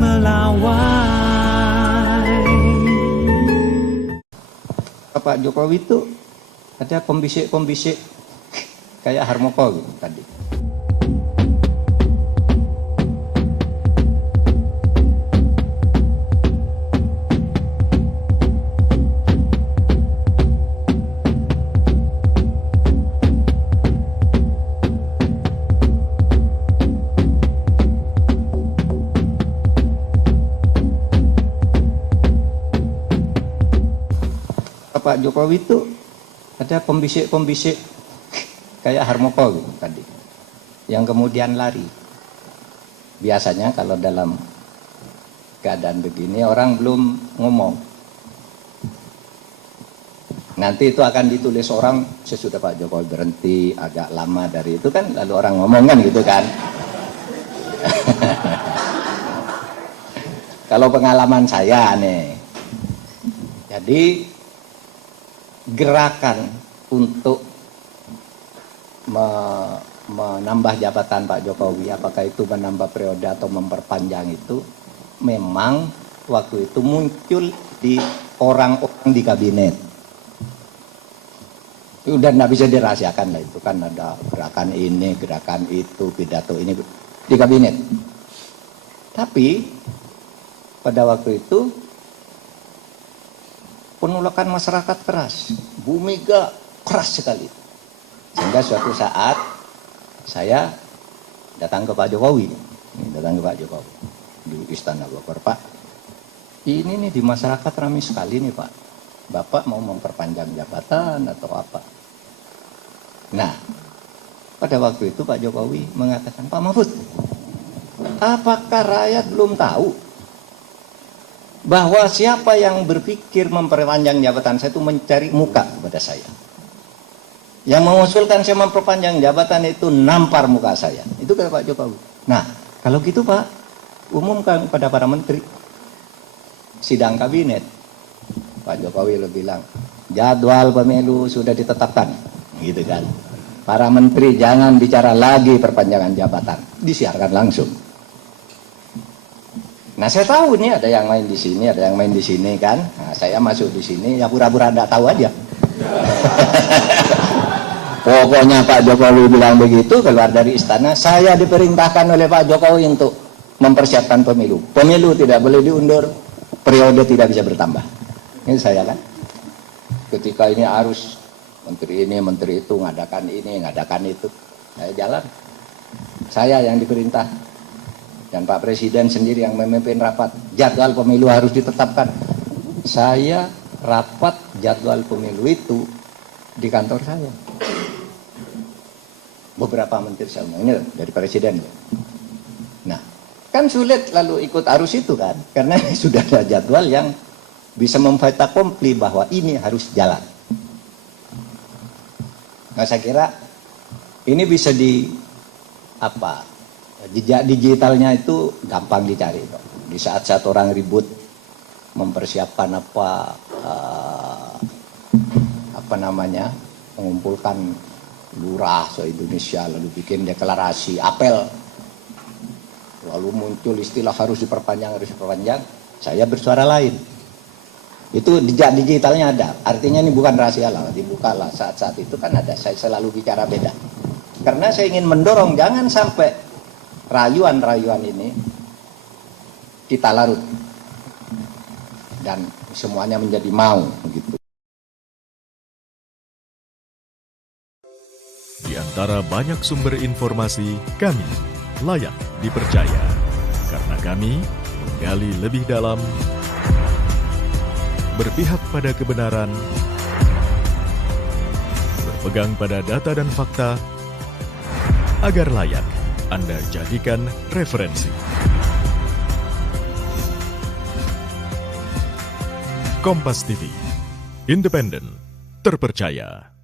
melawai. Pak Jokowi itu ada pembisik-pembisik kayak Harmoko gitu tadi. Pak Jokowi itu ada pembisik-pembisik kayak Harmoko gitu tadi, yang kemudian lari. Biasanya kalau dalam keadaan begini orang belum ngomong, nanti itu akan ditulis orang sesudah Pak Jokowi berhenti agak lama dari itu kan, lalu orang ngomong kan gitu kan. Kalau pengalaman saya nih, jadi gerakan untuk menambah jabatan Pak Jokowi, apakah itu menambah periode atau memperpanjang, itu memang waktu itu muncul di orang-orang di kabinet. Udah nggak bisa dirahasiakan lah, itu kan ada gerakan ini, gerakan itu, pidato ini di kabinet. Tapi pada waktu itu penolakan masyarakat keras, Bu Mega keras sekali. Sehingga suatu saat saya datang ke Pak Jokowi, di Istana Bogor. Pak, ini nih di masyarakat ramai sekali nih Pak, Bapak mau memperpanjang jabatan atau apa? Nah, pada waktu itu Pak Jokowi mengatakan, Pak Mahfud, apakah rakyat belum tahu bahwa siapa yang berpikir memperpanjang jabatan saya itu mencari muka kepada saya? Yang mengusulkan saya memperpanjang jabatan itu nampar muka saya. Itu kata Pak Jokowi. Nah, kalau gitu Pak, umumkan kepada para menteri. Sidang kabinet, Pak Jokowi lo bilang, jadwal pemilu sudah ditetapkan, gitu kan. Para menteri jangan bicara lagi perpanjangan jabatan, disiarkan langsung. Nah, saya tahu nih ada yang main di sini, ada yang main di sini kan. Nah, saya masuk di sini ya pura-pura enggak tahu aja. Pokoknya Pak Jokowi bilang begitu, keluar dari istana, saya diperintahkan oleh Pak Jokowi untuk mempersiapkan pemilu. Pemilu tidak boleh diundur, periode tidak bisa bertambah. Ini saya kan. Ketika ini harus menteri ini, menteri itu, ngadakan ini, ngadakan itu. Saya jalan. Saya yang diperintah. Dan Pak Presiden sendiri yang memimpin rapat. Jadwal pemilu harus ditetapkan. Saya rapat jadwal pemilu itu di kantor saya. Beberapa menteri saya ini dari Presiden. Nah, kan sulit lalu ikut arus itu kan. Karena sudah ada jadwal yang bisa memfait akompli bahwa ini harus jalan. Nah, saya kira ini bisa jejak digitalnya itu gampang dicari kok. Di saat-saat orang ribut mempersiapkan mengumpulkan lurah se-Indonesia, lalu bikin deklarasi, apel, lalu muncul istilah harus diperpanjang, saya bersuara lain. Itu jejak digitalnya ada, artinya ini bukan rahasia lah, dibuka lah saat-saat itu kan ada. Saya selalu bicara beda, karena saya ingin mendorong jangan sampai rayuan-rayuan ini kita larut dan semuanya menjadi mau begitu. Di antara banyak sumber informasi, kami layak dipercaya karena kami menggali lebih dalam, berpihak pada kebenaran, berpegang pada data dan fakta, agar layak Anda jadikan referensi. Kompas TV, independen, terpercaya.